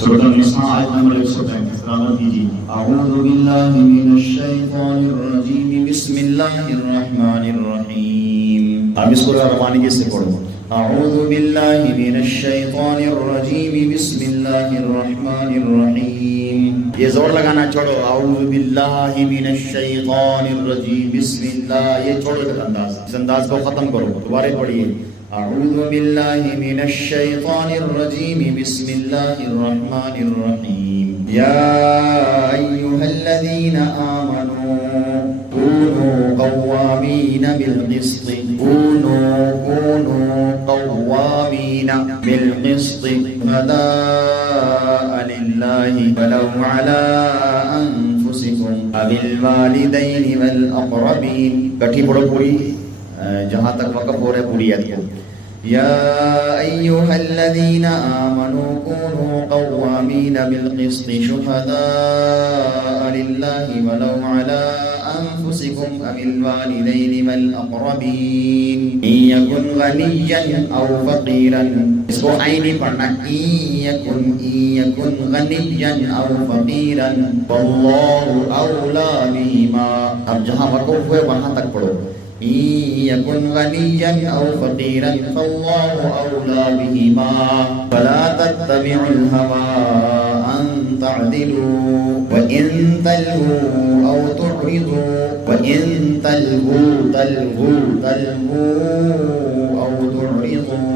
سورۃ النساء آیت نمبر 135 تلاوت کیجیے. اعوذ باللہ من الشیطان الرجیم بسم اللہ الرحمن الرحیم. آپ اس کو روانگی سے پڑھو. اعوذ باللہ من الشیطان الرجیم بسم اللہ الرحمن الرحیم. یہ زور لگانا چھوڑو. اعوذ باللہ من الشیطان الرجیم بسم اللہ، یہ چھوڑو اس انداز کو ختم کرو. دوبارہ پڑھیے. اعوذ باللہ من الشیطان الرجیم بسم اللہ الرحمن الرحیم. یا ایہا الذین آمنوا کونوا قوامین بالقسط قوامین بالقسط شہداء للہ ولو علی انفسکم او الوالدین والاقربین. کٹھی پڑھو پوری جہاں تک وقف ہو رہا ہے پوری آیت کو. یا ایہا الذین آمنوا کونوا قوامین بالقسط شہداء للہ ولو علی انفسکم او الوالدین والاقربین ان یکن غنیا او فقیرا. اس کو عینی پڑھنا. ان یکن غنیا او فقیرا فاللہ اولی بہما. اب جہاں وقف ہوئے وہاں تک پڑھو. إن يكن غنيا أو فقيرا فالله أولى بهما فلا تتبعوا الهوى أن تعدلوا وإن تلهوا أو تعرضوا أو تعرضوا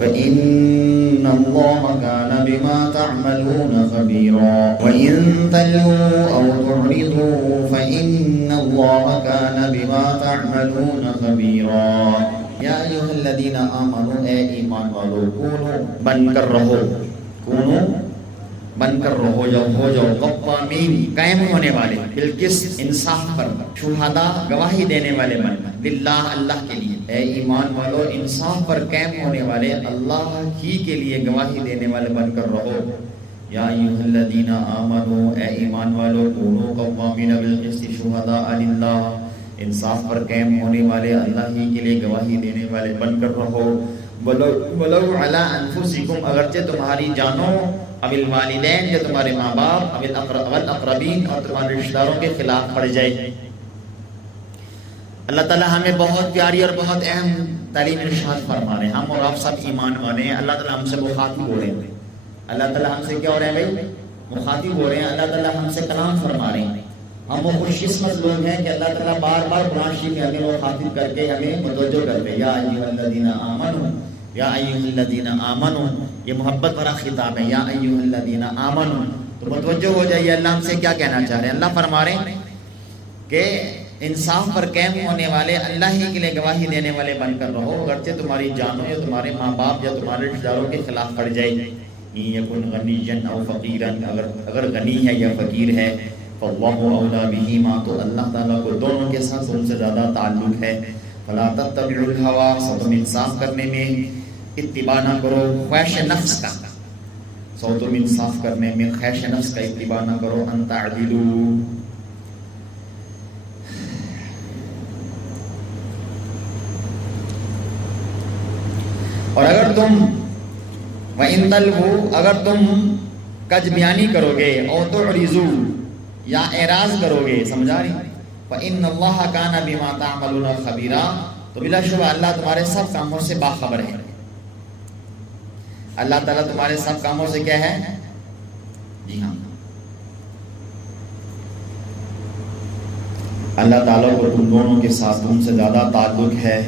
فإن الله كان بما تعملون خبيرا. وإن تلهوا أو تعرضوا فإن الله كان بما تعملون خبيرا. یا ایھا الذین آمنوا، اے ایمان والو، کونوا بن کر رہو. کونوا بن کر رہو یا ہو جاؤ قوامین قائم ہونے والے، بالقسط انصاف پر، شہداء گواہی دینے والے بن کر، للہ اللہ کے لیے. اے ایمان والو انصاف پر قائم ہونے والے، اللہ ہی کے لیے گواہی دینے والے بن کر رہو. یا ایھا الذین آمنوا، اے ایمان والو، کونوا قوامین بالقسط شہداء للہ، انصاف پر قائم ہونے والے، اللہ ہی کے لیے گواہی دینے والے بن کر رہو. ولو علی انفسکم، اگرچہ تمہاری جانوں، اب الوالدین یا تمہارے ماں باپ، اب الاقربین اور تمہارے رشتہ داروں کے خلاف پڑ جائے. اللہ تعالیٰ ہمیں بہت پیاری اور بہت اہم تعلیم ارشاد فرما رہے ہیں. ہم اور آپ سب ایمان والے ہیں. اللہ تعالیٰ ہم سے مخاطب ہو رہے ہیں. اللہ تعالیٰ ہم سے کیا ہو رہے ہیں بھائی؟ مخاطب ہو رہے ہیں. اللہ تعالیٰ ہم سے کلام فرما رہے ہیں. ہم وہ خوش قسمت لوگ ہیں کہ اللہ تعالیٰ بار بار قرآن شریف میں ہمیں مخاطب کر کے ہمیں متوجہ کرتے ہیں. یا ایھا الذین آمنوا، یا ایھا الذین آمنوا، یہ محبت بھرا خطاب ہے. یا ایھا الذین آمنوا، تو متوجہ ہو جائیے اللہ ہم سے کیا کہنا چاہ رہے ہیں. اللہ فرما رہے ہیں کہ انصاف پر قائم ہونے والے، اللہ ہی کے لیے گواہی دینے والے بن کر رہو، اگرچہ تمہاری جانوں یا تمہارے ماں باپ یا تمہارے رشتہ داروں کے خلاف پڑ جائے. ان یکن غنیا او فقیرا، اگر غنی ہے یا فقیر ہے، فاللہ اولی بہما، تو اللہ تعالیٰ کو دونوں کے ساتھ ان سے زیادہ تعلق ہے. فلا تتبعوا الہوی، سو تم انصاف کرنے میں اتباع نہ کرو خواہش نفس کا، سو تم انصاف کرنے میں خواہش نفس کا اتباع نہ کرو. ان تعدلوا، اور اگر تم وَإِن تَلْوُوا، اگر تم کج بیانی کرو گے، او تعرضوا یا اعراض کرو گے، سمجھا رہی، فَإِنَّ اللَّهَ كَانَ بِمَا تَعْمَلُونَ خَبِيرًا، تو بلا شبہ اللہ تمہارے سب کاموں سے باخبر ہے. اللہ تعالیٰ تمہارے سب کاموں سے کیا ہے؟ جی ہاں، اللہ تعالیٰ کو تم دونوں کے ساتھ تم سے زیادہ تعلق ہے.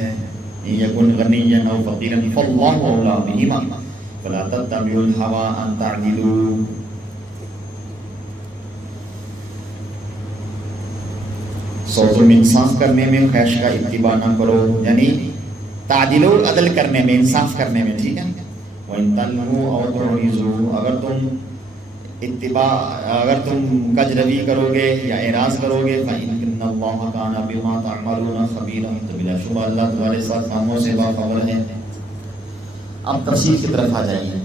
یکن غنیا او فقیرا فاللہ اولی بہما فلا تتبعوا الہوی ان تعدلوا. سو تم انصاف کرنے میں خواہش کا اتباع نہ کرو، یعنی تعدلوا عدل کرنے میں، انصاف کرنے میں، ٹھیک ہے. وَإِن تَلْوُوا أَوْ تُعْرِضُوا، اگر تم کج روی کرو گے یا اعراض کرو گے، فَإِنَّ اللَّهَ كَانَ بِمَا تَعْمَلُونَ خَبِيرًا، تو بلا شبہ اللہ تمہارے ساتھ کاموں سے باخبر ہے. اب تفسیر کی طرف آ جائیے.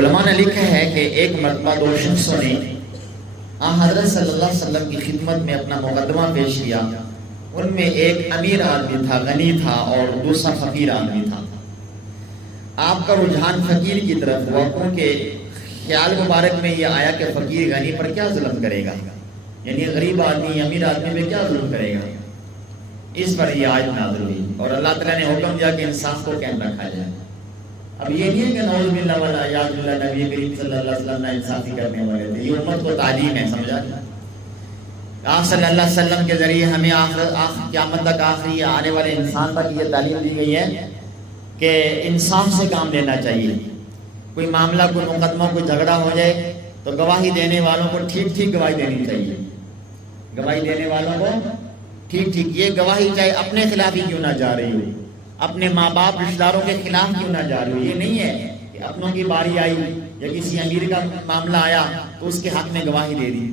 علماء نے لکھا ہے کہ ایک مرتبہ دو شخصوں نے حضرت صلی اللہ علیہ وسلم کی خدمت میں اپنا مقدمہ پیش کیا. ان میں ایک امیر آدمی تھا، غنی تھا، اور دوسرا فقیر آدمی تھا. آپ کا رجحان فقیر کی طرف ہوا، کیونکہ خیال مبارک میں یہ آیا کہ فقیر غنی پر کیا ظلم کرے گا، یعنی غریب آدمی امیر آدمی پہ کیا ظلم کرے گا، اس پر یہ آیت نازل ہوئی اور اللہ تعالیٰ نے حکم دیا کہ انصاف کو قائم رکھا جائے۔ اب یہ نہیں ہے کہ نعوذ باللہ والیاذ باللہ نبی کریم صلی اللہ علیہ وسلم انصافی کرنے والے تھے، یہ امت کو تعلیم ہے، سمجھا؟ آپ صلی اللہ علیہ وسلم کے ذریعے ہمیں قیامت تک آخری آنے والے انسان تک یہ تعلیم دی گئی ہے کہ انصاف سے کام لینا چاہیے۔ کوئی معاملہ، کوئی مقدمہ، کوئی جھگڑا ہو جائے تو گواہی دینے والوں کو ٹھیک ٹھیک گواہی دینی چاہیے، گواہی دینے والوں کو ٹھیک ٹھیک، یہ گواہی چاہے اپنے خلاف ہی کیوں نہ جا رہی ہو، اپنے ماں باپ رشتہ داروں کے خلاف کیوں نہ جا رہی ہو، یہ نہیں ہے کہ اپنوں کی باری آئی یا کسی امیر کا معاملہ آیا تو اس کے حق میں گواہی دے دی،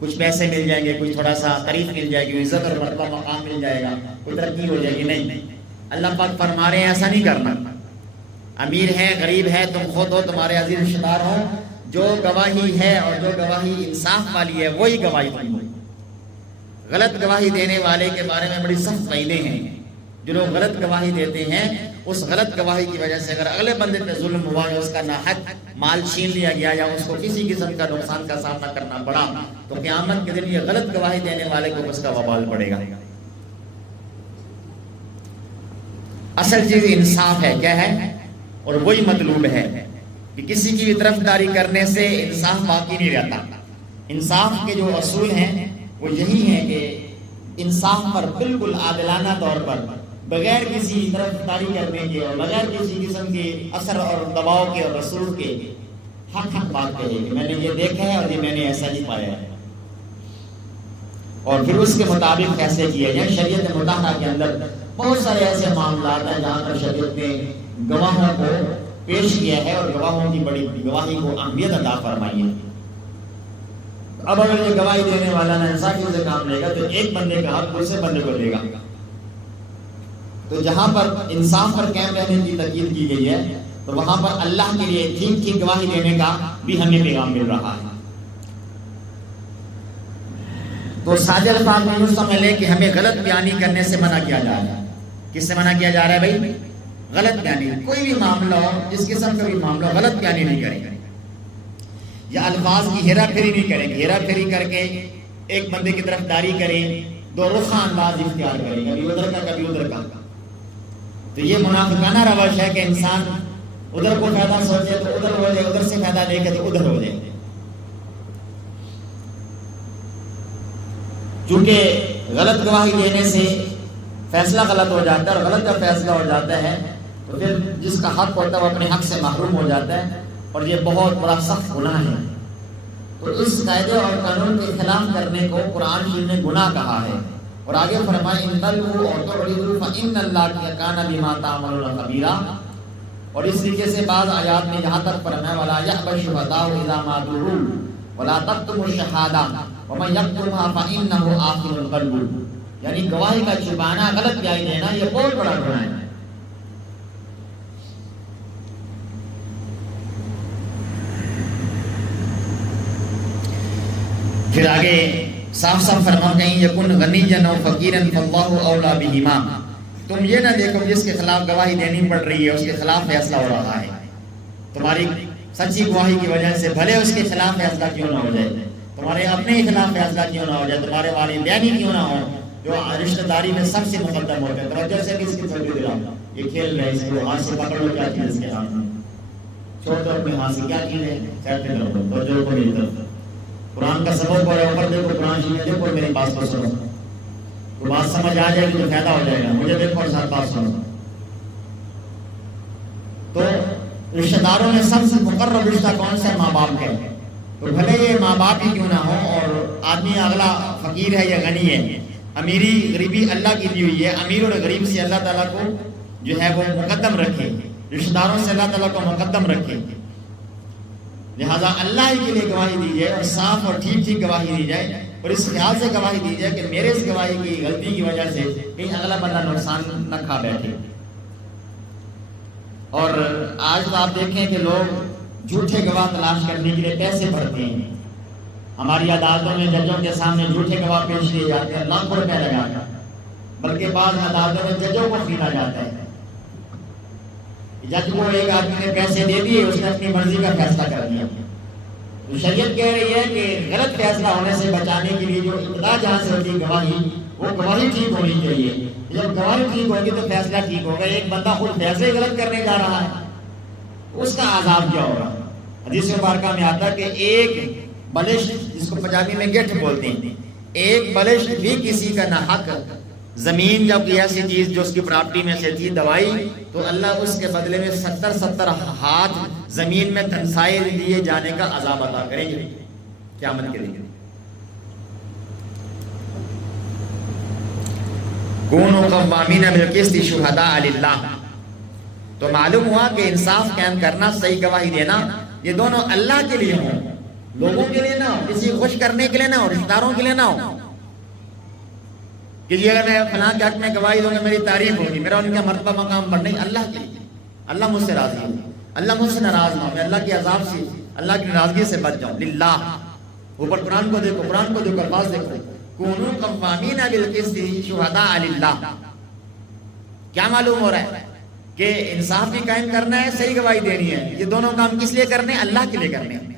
کچھ پیسے مل جائیں گے، کچھ تھوڑا سا تعریف مل جائے گی، عزت اور مرتبہ مقام مل جائے گا، کوئی ترقی ہو جائے گی، نہیں۔ اللہ پاک فرما رہے ہیں ایسا نہیں کرنا۔ امیر ہے، غریب ہے، تم خود ہو، تمہارے عزیز رشتہ دار ہو، جو گواہی ہے اور جو گواہی انصاف والی ہے وہی گواہی تم ہو۔ غلط گواہی دینے والے کے بارے میں بڑی سخت قاعدے ہیں۔ جو لوگ غلط گواہی دیتے ہیں، اس غلط گواہی کی وجہ سے اگر اگلے بندے پہ ظلم ہوا یا اس کا ناحق مال چھین لیا گیا یا اس کو کسی قسم کا نقصان کا سامنا کرنا پڑا تو قیامت کے دن یہ غلط گواہی دینے والے کو اس کا وبال پڑے گا۔ اصل چیز انصاف ہے، کیا ہے؟ اور وہی مطلوب ہے کہ کسی کی بھی طرفداری کرنے سے انصاف باقی نہیں رہتا۔ انصاف کے جو اصول ہیں وہ یہی ہیں کہ انصاف پر بالکل عادلانہ طور پر بغیر کسی طرفداری کرنے کے اور بغیر کسی قسم کے اثر اور دباؤ کے اور رسول کے حق بات کہے کہ میں نے یہ دیکھا ہے اور یہ میں نے ایسا ہی پایا ہے، اور پھر اس کے مطابق فیصلے کیے جائیں۔ شریعت مطہرہ کے اندر بہت سارے ایسے معاملات ہیں جہاں پر شریعت نے گواہوں کو پیش کیا ہے اور گواہوں کی بڑی گواہی کو اہمیت عطا فرمائی ہے۔ اب اگر یہ گواہی دینے والا ناانصافی سے کام لے گا تو ایک بندے کا حق دوسرے بندے کو دے گا، تو جہاں پر انصاف پر قائم رہنے کی تاکید کی گئی ہے تو وہاں پر اللہ کے لیے ٹھیک ٹھیک گواہی دینے کا بھی ہمیں پیغام مل رہا ہے۔ تو سادہ الفاظ میں یوں سمجھ لیں کہ ہمیں غلط بیانی کرنے سے منع کیا جا رہا ہے۔ کس سے منع کیا جا رہا ہے بھائی؟ غلط بیانی، کوئی بھی معاملہ ہو، جس قسم کا بھی معاملہ ہو، غلط بیانی نہیں کریں گے یا الفاظ کی ہیرا پھیری نہیں کریں گے۔ ہیرا پھیری کر کے ایک بندے کی طرف داری کریں، دو رخہ انداز اختیار کریں، کبھی ادھر کا کبھی ادھر کا، تو یہ منافقانہ روش ہے کہ انسان ادھر کو فائدہ سوچے تو ادھر ہو جائے، ادھر سے فائدہ لے کے تو ادھر ہو جائے۔ چونکہ غلط گواہی دینے سے فیصلہ غلط ہو جاتا ہے اور غلط کا فیصلہ ہو جاتا ہے تو پھر جس کا حق ہوتا ہے وہ اپنے حق سے محروم ہو جاتا ہے، اور یہ بہت بڑا سخت گناہ ہے۔ تو اس قاعدے اور قانون کے خلاف کرنے کو قرآن شریف نے گناہ کہا ہے، اور آگے فرمائے ان تلووا اور تعرضوا فإن اللہ کان بما تعملون خبیرا، اور اس طریقے سے بعض آیات میں یہاں تک فرمایا ولا یأبى الشهداء اذا ما دعوا ولا تكتموا الشهادة ومن يكتمها فإنه آثم قلبه، یعنی گواہی کا چھپانا، غلط گواہی دینا یہ بہت بڑا گناہ ہے۔ پھر آگے صاف صاف فرما کہیں یکن غنیا او فقیرا فاللہ اولی بہما، تم یہ نہ دیکھو جس کے خلاف گواہی دینی پڑ رہی ہے اس کے خلاف فیصلہ ہو رہا ہے، تمہاری سچی گواہی کی وجہ سے بھلے اس کے خلاف فیصلہ کیوں نہ ہو جائے، تمہارے اپنے ہی خلاف فیصلہ کیوں نہ ہو جائے، تمہارے والدین ہی کیوں نہ ہو جو رشتہ داری میں سب سے مقدم ہوتے ہیں۔ توجہ سے کس کی طرف دلاؤ، یہ کھیل رہے اس کو ہاتھ سے پکڑو، کیا چیز اس کے ہاتھ میں چھوڑ دو اپنے ہاتھ سے، کیا چیز ہے، سیٹ کرو، توجہ کو میری طرف، قرآن کا سبق پڑھو، اوپر دیکھو، قرآن شریف دیکھو اور میری بات کو سنو، تو بات سمجھ آ جائے گی تو فائدہ ہو جائے گا، مجھے دیکھو اور ساتھ بات سنو۔ تو رشتہ داروں میں سب سے مقرب رشتہ کون سا؟ ماں باپ کا ہے، تو بھلے یہ ماں باپ ہی کیوں نہ ہو، اور آدمی اگلا فقیر ہے یا غنی ہے، امیری غریبی اللہ کی دی ہوئی ہے، امیر اور غریب سے اللہ تعالیٰ کو جو ہے وہ مقدم رکھے، رشتہ داروں سے اللہ تعالیٰ کو مقدم رکھے، لہذا اللہ ہی کے لیے گواہی دی جائے اور صاف اور ٹھیک ٹھیک گواہی دی جائے، اور اس خیال سے گواہی دی جائے کہ میرے اس گواہی کی غلطی کی وجہ سے کہیں اگلا بندہ نقصان نہ کھا بیٹھے۔ اور آج تو آپ دیکھیں کہ لوگ جھوٹے گواہ تلاش کرنے کے لیے پیسے بھرتے ہیں، ہماری عدالتوں میں ججوں کے سامنے جھوٹے گواہ پیش کیے جاتے ہیں لاکھوں روپے لگا کر، بلکہ بعض عدالتوں میں ججوں کو خریدا جاتا ہے، جج کو ایک آدمی نے پیسے دے دیے، اس نے اپنی مرضی کا فیصلہ کر دیا، تو شریعت کہہ رہی ہے کہ غلط فیصلہ ہونے سے بچانے کے لیے جو ابتدا جہاں سے ہوتی ہے گواہی، وہ گواہی ٹھیک ہونی چاہیے. جب گواہی ٹھیک ہوگی تو فیصلہ ٹھیک ہوگا. ایک بندہ خود فیصلے غلط کرنے جا رہا ہے، اس کا عذاب کیا ہوگا؟ حدیث مبارکہ میں آتا ہے کہ ایک بلشت، جس کو پنجابی میں گٹھ بولتے ہیں، ایک بلشت بھی کسی کا نہ حق زمین یا کوئی ایسی چیز جو اس کی پراپرٹی میں سے تھی دوائی، تو اللہ اس کے بدلے میں 70 ہاتھ زمین میں تنسائے لیے جانے کا عذاب عطا کریں گے قیامت کے دن. کونوا قوامین بالقسط شہداء للہ. تو معلوم ہوا کہ انصاف قائم کرنا، صحیح گواہی دینا، یہ دونوں اللہ کے لیے ہوں، لوگوں کے لیے نہ ہو، کسی کو خوش کرنے کے لیے نہ ہو، رشتہ داروں کے لیے نہ ہو کہ جی اگر میں فلاں کے حق میں گواہی دوں گا میری تعریف ہوگی، میرا ان کا مرتبہ مقام پر نہیں. اللہ کے لیے، اللہ مجھ سے راضی ہو، اللہ مجھ سے ناراض نہ ہو، میں اللہ کے عذاب سے، اللہ کی ناراضگی سے بچ جاؤں. للہ. اوپر قرآن کو دیکھو، قرآن کو دیکھو، الفاظ دیکھو، کونوا قوامین بالقسط شہداء للہ. کیا معلوم ہو رہا ہے کہ انصاف بھی قائم کرنا ہے، صحیح گواہی دینی ہے. یہ دونوں کام کس لیے کرنے ہیں؟ اللہ کے لیے کرنے ہیں.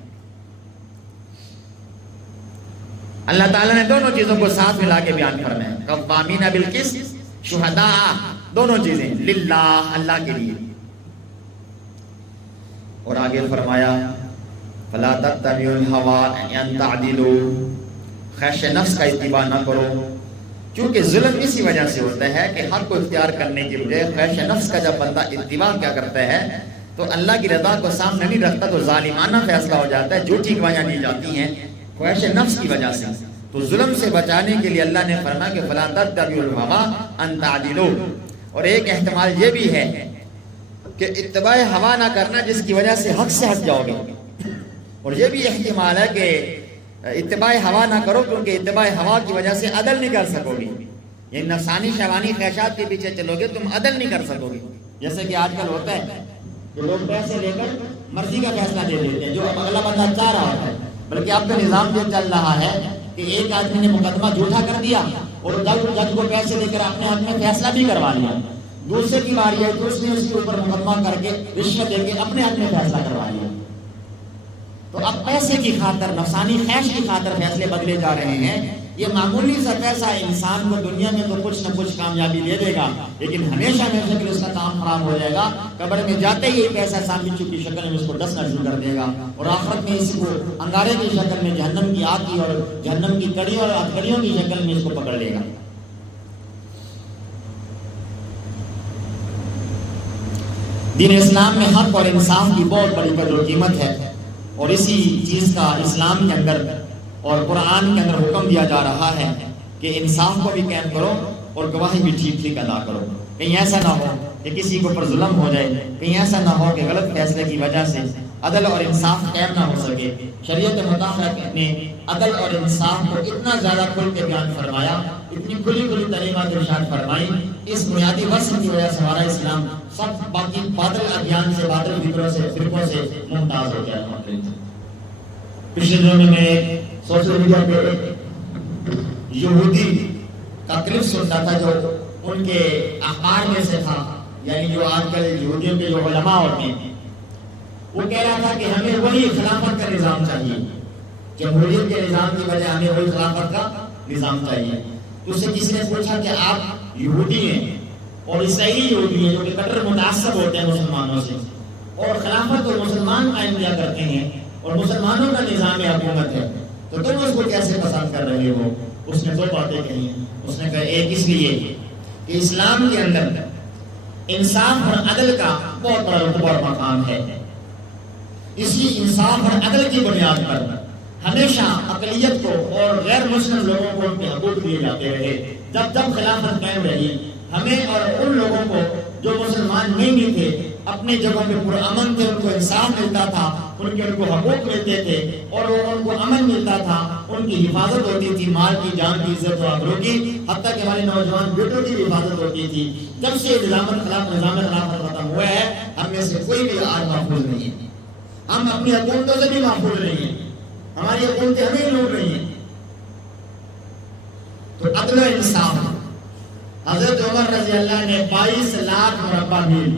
اللہ تعالیٰ نے دونوں چیزوں کو ساتھ ملا کے بیان کرنا ہے. قوامین بالقسط شہداء، دونوں چیزیں للہ، اللہ کے لیے. اور آگے فرمایا فلا تتبعوا الهوى ان تعدلوا، خواہش نفس کا اتباع نہ کرو، کیونکہ ظلم اسی وجہ سے ہوتا ہے کہ حق کو اختیار کرنے کی بجائے خواہش نفس کا جب بندہ اتباع کیا کرتا ہے تو اللہ کی رضا کو سامنے نہیں رکھتا، تو ظالمانہ فیصلہ ہو جاتا ہے، جھوٹی گواہیاں دی جاتی ہیں خواہش نفس کی وجہ سے. تو ظلم سے بچانے کے لیے اللہ نے فرمایا کہ فلا تتبعوا الهوى ان تعدلوا. اور ایک احتمال یہ بھی ہے کہ اتباع ہوا نہ کرنا جس کی وجہ سے حق سے ہٹ جاؤ گے، اور یہ بھی احتمال ہے کہ اتباع ہوا نہ کرو کیونکہ اتباع ہوا کی وجہ سے عدل نہیں کر سکو گے. یہ نفسانی شہوانی خواہشات کے پیچھے چلو گے تم عدل نہیں کر سکو گے. جیسے کہ آج کل ہوتا ہے کہ لوگ پیسے لے کر مرضی کا فیصلہ دے دیتے ہیں جو اگلا بندہ چاہ رہا ہوتا ہے. بلکہ اب تو نظام یہ چل رہا ہے کہ ایک آدمی نے مقدمہ جھوٹا کر دیا اور جج کو پیسے دے کر اپنے حق میں فیصلہ بھی کروا لیا. دوسرے کی باری ہے تو اس نے اس کے اوپر مقدمہ کر کے رشوت دے کے اپنے حق میں فیصلہ کروا لیا. تو اب پیسے کی خاطر، نفسانی خواہش کی خاطر فیصلے بدلے جا رہے ہیں. یہ معمولی سا پیسہ انسان کو دنیا میں تو کچھ نہ کچھ کامیابی دے دے گا، لیکن ہمیشہ ہمیشہ کے لیے اس کا کام خراب ہو جائے گا. قبر میں جاتے ہی پیسہ سامنے کی شکل میں اس کو ڈسنا شروع کر دے گا، اور آخرت میں اس کو انگارے کی شکل میں جہنم کی آگ کی اور جہنم کی کڑی اور ہتھکڑیوں کی شکل میں اس کو پکڑ لے گا. دین اسلام میں حق اور انصاف کی بہت بڑی قدر و قیمت ہے، اور اسی چیز کا اسلام کے اندر اور قرآن کے اندر حکم دیا جا رہا ہے کہ انصاف کو بھی قائم کرو اور گواہی بھی ٹھیک ٹھیک ادا کرو. کہیں ایسا نہ ہو کہ کسی کے اوپر ظلم ہو جائے، کہیں ایسا نہ ہو کہ غلط فیصلے کی وجہ سے عدل اور انصاف قائم نہ ہو سکے. شریعت مطابق نے عدل اور انصاف کو اتنا زیادہ کھل کے بیان فرمایا، اتنی کھلی کھلی تعلیمات ارشاد فرمائی. اس بنیادی وصف کی وجہ سے ہمارا اسلام سب باقی باطل ادیان سے، باطل فرقوں سے ممتاز ہو گیا. پچھلے دنوں میں سوشل میڈیا پہ یہودی کا کلپ سنتا تھا جو ان کے اخبار میں سے تھا، یعنی جو آج کل یہودیوں کے جو علماء ہوتے ہیں، وہ کہہ رہا تھا کہ ہمیں وہی خلافت کا نظام چاہیے، جمہوریت کے نظام کی بجائے ہمیں وہی خلافت کا نظام چاہیے. تو اس سے کسی نے پوچھا کہ آپ یہودی ہیں اور عیسائی یہودی ہیں جو کہ کٹر متعصب ہوتے ہیں مسلمانوں سے، اور خلافت تو مسلمان قائم کیا کرتے ہیں اور مسلمانوں کا نظام حکومت ہے، تو تم اس کو کیسے پسند کر رہے ہو؟ اس نے دو باتیں کہی. اس نے کہا ایک اس لیے کہ اسلام کے اندر انصاف اور عدل کا بہت بڑا رتبہ اور مقام ہے. اسی انصاف اور عدل کی بنیاد پر ہمیشہ اقلیت کو اور غیر مسلم لوگوں کو ان کے حقوق دیے جاتے رہے. جب جب خلافت قائم رہی، ہمیں اور ان لوگوں کو جو مسلمان نہیں بھی تھے اپنے جگہوں پہ پرامن تھے، ان کو انصاف ملتا تھا، ان کو حقوق ملتے تھے اور ان کو امن ملتا تھا، ان کی حفاظت ہوتی تھی، مال کی، جان کی، عزت و آبرو کی، حتیٰ کہ ہمارے نوجوان بیٹوں کی بھی حفاظت ہوتی تھی. جب سے نظام خلافت ختم ہوا ہے، ہم میں سے کوئی بھی آج محفوظ نہیں ہے. ہم اپنی حکومتوں سے بھی محفوظ نہیں ہیں، ہماری حکومتیں ہمیں لوٹ رہی ہیں. تو عدل و انصاف، حضرت عمر رضی اللہ نے 22 لاکھ مربع میل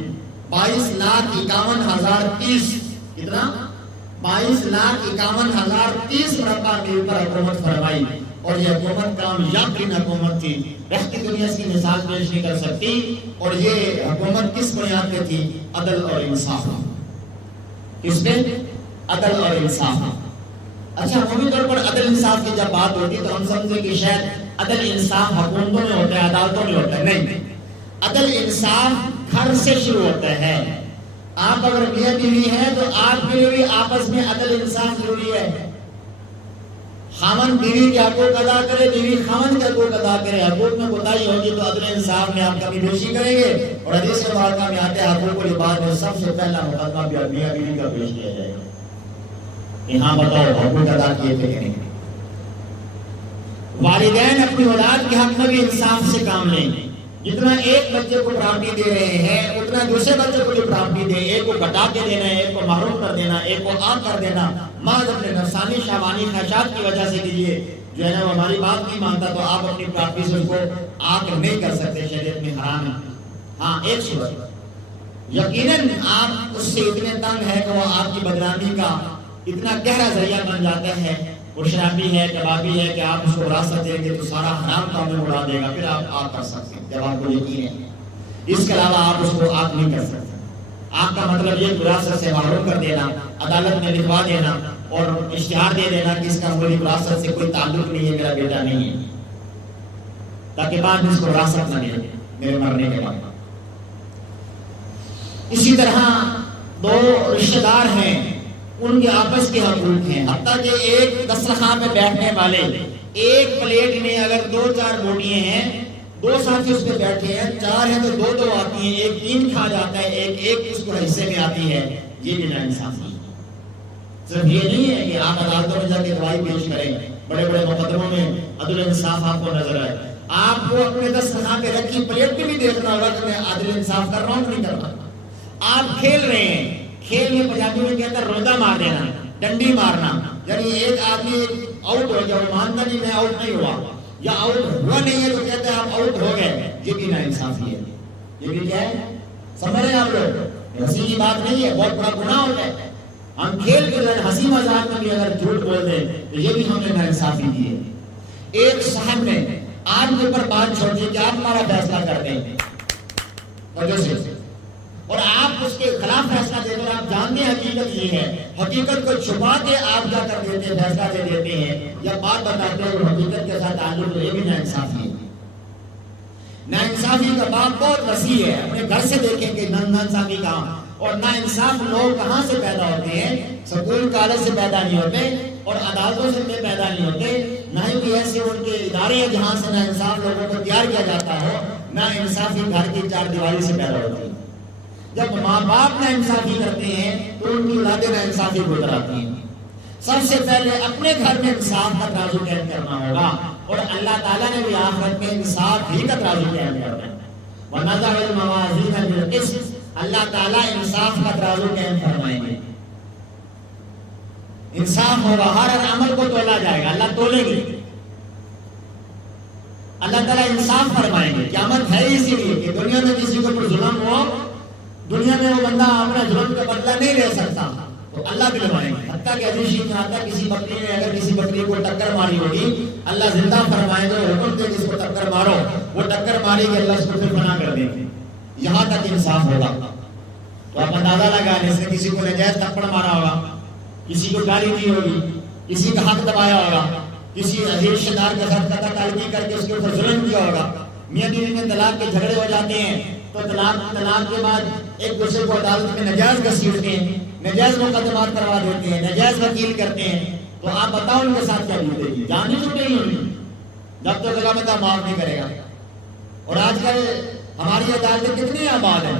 22,51,030 کتنا 22,51,030 مربع میل پر حکومت فرمائی، اور یہ حکومت کامیاب ترین حکومت تھی، رہتی دنیا اس کی مثال پیش نہیں کر سکتی۔ اور یہ حکومت کس بنیاد پہ تھی؟ عدل اور انصاف۔ کس پہ؟ عدل اور انصاف۔ اچھا، عمومی طور پر عدل انصاف کی جب بات ہوتی تو ہم سمجھیں کہ شاید عدل انصاف حکومتوں میں ہوتا ہے، عدالتوں میں ہوتا ہے۔ نہیں، عدل انصاف گھر سے شروع ہوتا ہے۔ آپ اگر میاں بیوی ہیں تو آپ کے لیے بھی آپس میں عدل انصاف ضروری ہے۔ خاوند بیوی کے حقوق ادا کرے، بیوی خاوند کے حقوق ادا کرے۔ حقوق میں کوتاہی ہوگی تو عدل انصاف میں آپ کمی بیشی کریں گے، اور حدیث مبارکہ میں آتے ہیں حقوق العباد میں سب سے پہلا مقدمہ میاں بیوی کا پیش کیا جائے گا۔ یہاں بتاؤ حقوق ادا کیے تھے کہ نہیں؟ والدین اپنی اولاد کے حق میں بھی انصاف سے کام لیں۔ جتنا ایک بچے کو پراپرٹی دے رہے ہیں اتنا دوسرے بچے کو بھی پراپرٹی دیں۔ ایک کو گھٹا کے دینا ہے، ایک کو محروم کر دینا، ایک کو عام کر دینا، محض اپنے نفسانی شہوانی خواہشات کی وجہ سے کیجیے۔ جو ہے نا وہ ہماری بات نہیں مانتا تو آپ اپنی پراپرٹی سے اس کو آگ نہیں کر سکتے، شریعت میں حرام ہے۔ ہاں، ایک صورت یقیناً آپ اس سے اتنے تنگ ہے کہ وہ آپ کی بدنامی کا اتنا گہرا ذریعہ بن جاتا ہے، وہ شرابی ہے، کبابی ہے، کہ آپ اس کو وراثت دیں گے تو سارا حرام کام میں اڑا دے گا، پھر آپ آگ کر سکتے ہیں جب آپ کو یقین ہے۔ اس کے علاوہ آپ اس کو آگ نہیں کر سکتے۔ آگ کا مطلب یہ وراثت سے محروم کر دینا، عدالت میں لکھوا دینا اور اشتہار دے دینا کہ اس کا میری وراثت سے کوئی تعلق نہیں ہے، میرا بیٹا نہیں ہے، تاکہ بعد میں اس کو وراثت نہ ملے میرے مرنے کے بعد۔ اسی طرح دو رشتہ دار ہیں، ان کے آپس کے حقوق ہیں، حتیٰ کہ ایک دسترخوان پہ بیٹھنے والے ایک پلیٹ میں اگر 2-4 روٹیاں ہیں، 2 ساتھی اس پہ بیٹھے ہیں، 4 ہیں تو 2 آتی ہیں، ایک 3 کھا جاتا ہے، ایک اس کو حصے میں آتی ہے، یہ بھی ناانصافی ہے۔ صرف یہ نہیں ہے کہ آپ عدالتوں میں جا کے گواہی پیش کریں، بڑے بڑے مقدموں میں عدل انصاف آپ کو نظر آئے، آپ کو اپنے دسترخوان پہ رکھی پلیٹ میں بھی دیکھنا ہوگا کہ میں عدل انصاف کر رہا ہوں کہ نہیں کر رہا۔ آپ کھیل رہے ہیں، کھیل میں پنجابی میں کہتا ہے روندہ مار دینا، ڈنڈی مارنا، یعنی ایک آدمی آؤٹ ہو جائے، مانتا نہیں میں آؤٹ نہیں ہوا، یا آؤٹ ہوا نہیں ہے تو کہتا ہے آپ آؤٹ ہو گئے، یہ بھی ناانصافی ہے۔ یہ بھی کیا ہے؟ سمجھ رہے ہیں آپ لوگ؟ ہنسی کی بات نہیں ہے، بہت بڑا گناہ ہوتا ہے۔ ہم کھیل کے دوران ہنسی مذاق میں بھی اگر جھوٹ بول دیں تو یہ بھی ہم نے ناانصافی کی ہے۔ ایک صاحب نے آپ کے اوپر بات چھوڑ دی کہ آپ ہمارا فیصلہ کر دیں وجہ سے، اور آپ اس کے خلاف فیصلہ دے کر آپ جانتے ہیں حقیقت یہ ہے، حقیقت کو چھپا کے آپ جا کر دیتے ہیں، فیصلہ دے دیتے ہیں یا بات بتاتے ہیں اور حقیقت کے ساتھ تعلق، یہ بھی ناانصافی ہے۔ ناانصافی کا باب بہت وسیع ہے، اپنے گھر سے دیکھیں کہ ناانصافی کہاں، اور ناانصاف لوگ کہاں سے پیدا ہوتے ہیں؟ سکول کالج سے پیدا نہیں ہوتے اور عدالتوں سے پیدا نہیں ہوتے، نہ ہی کوئی ایسے ان کے ادارے ہیں جہاں سے ناانصاف لوگوں کو تیار کیا جاتا ہو۔ ناانصافی گھر کی 4 دیواری سے پیدا ہوتی ہے۔ جب ماں باپ ناانصافی کرتے ہیں تو ان کی اولادیں ناانصافی کو اتراتی ہیں۔ سب سے پہلے اپنے گھر میں انصاف کا ترازو قائم کرنا ہوگا، اور اللہ تعالیٰ نے بھی آخرت میں انصاف ہی کا ترازو قائم کرنا ہے۔ وَنَضَعُ الْمَوَازِينَ بِالْقِسْطِ، اللہ تعالیٰ انصاف کا ترازو قائم فرمائیں گے، انصاف ہوگا، ہر عمل کو تولا جائے گا، اللہ تولیں گے، اللہ تعالیٰ انصاف فرمائیں گے۔ قیامت ہے اسی لیے کہ دنیا میں کسی کو پر ظلم ہو، دنیا میں وہ بندہ اپنا ظلم کا بدلہ نہیں لے سکتا تو اللہ بھی لوائیں گے۔ حتیٰ کہ حدیث میں آتا ہے کسی بکری نے اگر کسی بکری کو ٹکر ماری ہوگی، اللہ زندہ فرمائیں گے، حکم دے جس کو ٹکر مارو، وہ ٹکر ماری کہ اللہ اس کو پھر فنا کر دیں گے، یہاں تک انصاف ہوگا۔ تو آپ اندازہ لگائیں، اس نے کسی کو نجائز تھپڑ مارا ہوگا، کسی کو گالی دی ہوگی، کسی کا حق دبایا ہوگا، کسی رشتہ دار کے ساتھ قطع تعلقی کر کے اس کے اوپر ظلم کیا ہوگا۔ میاں بیوی میں طلاق کے جھگڑے ہو جاتے ہیں تو طلاق کے بعد ایک دوسرے کو عدالت میں نجائز گھسیٹتے ہیں، نجائز مقدمات کروا دیتے ہیں، نجائز وکیل کرتے ہیں، تو آپ بتاؤ ان کے ساتھ کیا بیتے گی؟ جان نہیں چھوٹے گی انہیں، جب تک اللہ تعالیٰ معاف نہیں کرے گا۔ اور آج کل ہماری عدالتیں کتنی آباد ہیں،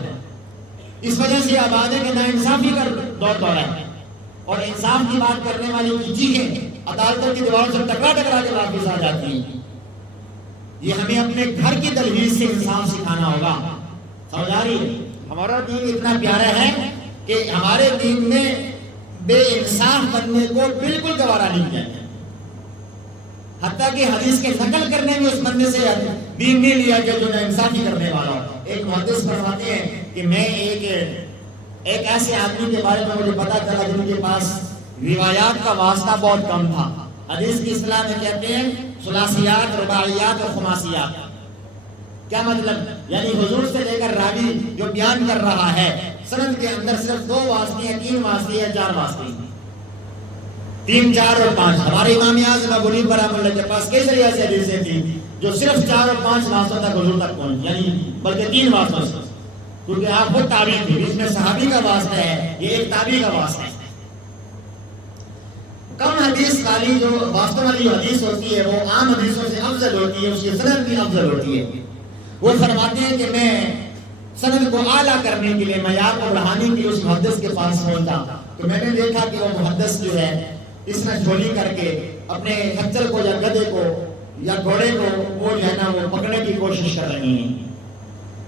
اس وجہ سے آباد ہے کہ ناانصافی کا دور ہے، اور انصاف کی بات کرنے والی کی چیزیں عدالتوں کی دیواروں سے ٹکرا کے واپس آ جاتی ہیں۔ یہ ہمیں اپنے گھر کی دہلیز سے انصاف سکھانا ہوگا۔ سمجھ آ رہی ہے؟ ہمارا دین اتنا پیارا ہے کہ ہمارے دین میں بے انصاف بننے کو بالکل گوارا نہیں کیا ہے، حتیٰ کہ حدیث کے نقل کرنے میں اس بندے سے دین نہیں لیا گیا جو ناانصافی کرنے والا ہو۔ ایک محدث فرماتے ہیں کہ میں ایک ایسے آدمی کے بارے میں مجھے پتا چلا جن کے پاس روایات کا واسطہ بہت کم تھا. حدیث کی اصطلاح میں کہتے ہیں ثلاثیات، رباعیات اور خماسیات. کیا مطلب؟ یعنی حضور سے لے کر راوی جو بیان کر رہا ہے سند کے اندر صرف 2 واسطے ہیں، 3 واسطے ہیں، 4 واسطے ہیں، 3، 4 اور 5. ہمارے امام اعظم ابو حنیفہ رحمۃ اللہ کے پاس کئی ذریعے سے حدیثیں تھیں جو صرف 4 اور 5 واسطوں تک حضور تک پہنچ، یعنی بلکہ 3 واسطوں سے، کیونکہ آپ خود تابعی تھے. اس میں صحابی کا واسطہ ہے، یہ ایک تابعی کا واسطہ ہے. کم حدیث والی جو واسطوں والی حدیث ہوتی ہے وہ عام حدیثوں سے افضل ہوتی ہے، اس کی سند بھی افضل ہوتی ہے. وہ فرماتے ہیں کہ میں سند کو اعلیٰ کرنے کے لیے، معیار کو بڑھانے کے لیے اس محدث کے پاس پہنچا تو میں نے دیکھا کہ وہ محدث جو ہے اس نے جھولی کر کے اپنے خچر کو یا گدھے کو یا گھوڑے کو وہ جو ہے نا وہ پکڑنے کی کوشش کر رہی ہیں.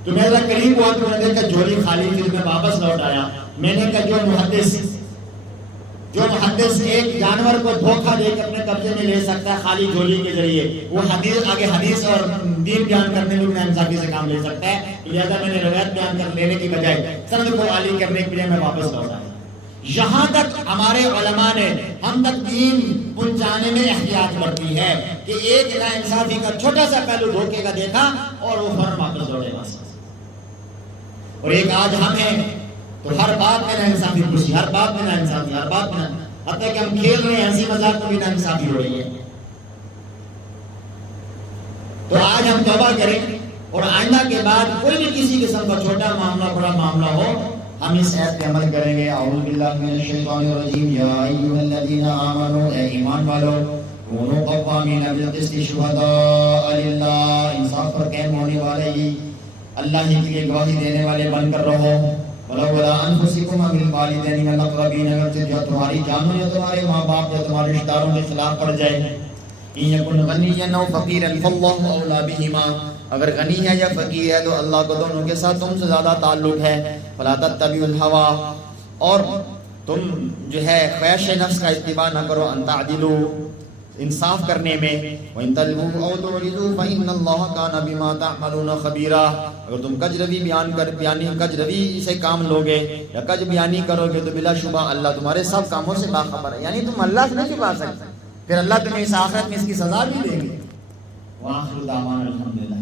تو میں ذرا قریب ہوا تو میں نے دیکھا جھولی خالی تھی. میں واپس لوٹ آیا. میں نے کہا جو محدث ایک جانور کو دھوکہ دے کے اپنے قبضے میں لے سکتا ہے خالی جھولی کے ذریعے، وہ حدیث اور دین بیان کرنے میں ناانصافی سے کام لے سکتا ہے. لہذا میں نے روایت بیان کر لینے کی بجائے سند کو عالی کرنے کے لیے میں واپس لوٹا. یہاں تک ہمارے علماء نے ہم تک دین پہنچانے میں احتیاط برتی ہے کہ ایک ناانصافی کا چھوٹا سا پہلو دھوکے کا دیکھا اور وہ فوراً واپس لوٹے. اور ایک آج ہم ہیں تو ہر بات میں ناانصافی خوشی، ہر بات میں ناانصافی، ہر بات میں، حتیٰ کہ ہم کھیل رہے ہیں ہنسی مذاق میں بھی ناانصافی ہو رہی ہے. تو آج ہم توبہ کریں اور آئندہ کے بعد کوئی بھی کسی قسم کا چھوٹا معاملہ بڑا معاملہ ہو ہم اس ایت پہ عمل کریں گے. اعوذ باللہ من الشیطان الرجیم. یا ایھا الذین آمنوا، اے ایمان والو، کونوا قوامین بالقسط شہداء للہ، انصاف پر قائم ہونے والے ہی اللہ ہی کے لیے گواہی دینے والے بن کر رہو. وَلَوْ عَلَىٰ أَنفُسِكُمْ وَبِالْوَالِدَيْنِ وَالْأَقْرَبِينَ، اگرچہ جو تمہاری جانوں یا تمہارے ماں باپ یا تمہارے رشتہ داروں کے خلاف پڑ جائے. إِن يَكُنْ غَنِيًّا أَوْ فَقِيرًا فَاللَّهُ أَوْلَىٰ بِهِمَا، اگر غنی ہے یا فقیر ہے تو اللہ کو دونوں کے ساتھ تم سے زیادہ تعلق ہے. فَلَا تَتَّبِعُوا الْهَوَىٰ، اور تم جو ہے خواہش نفس کا اتباع نہ کرو، أَن تَعْدِلُوا، انصاف کرنے میں. وَإِن تَلْوُوا أَوْ تُعْرِضُوا فَإِنَّ اللَّهَ كَانَ بِمَا تَعْمَلُونَ خَبِيرًا، اگر تم کجروی سے کام لوگے یا کج بیانی کرو گے تو بلا شبہ اللہ تمہارے سب کاموں سے باخبر ہے. یعنی تم اللہ سے نہیں چھپا سکتے، پھر اللہ تمہیں اس آخرت میں اس کی سزا بھی دیں گے. وآخر دعوانا الحمدللہ.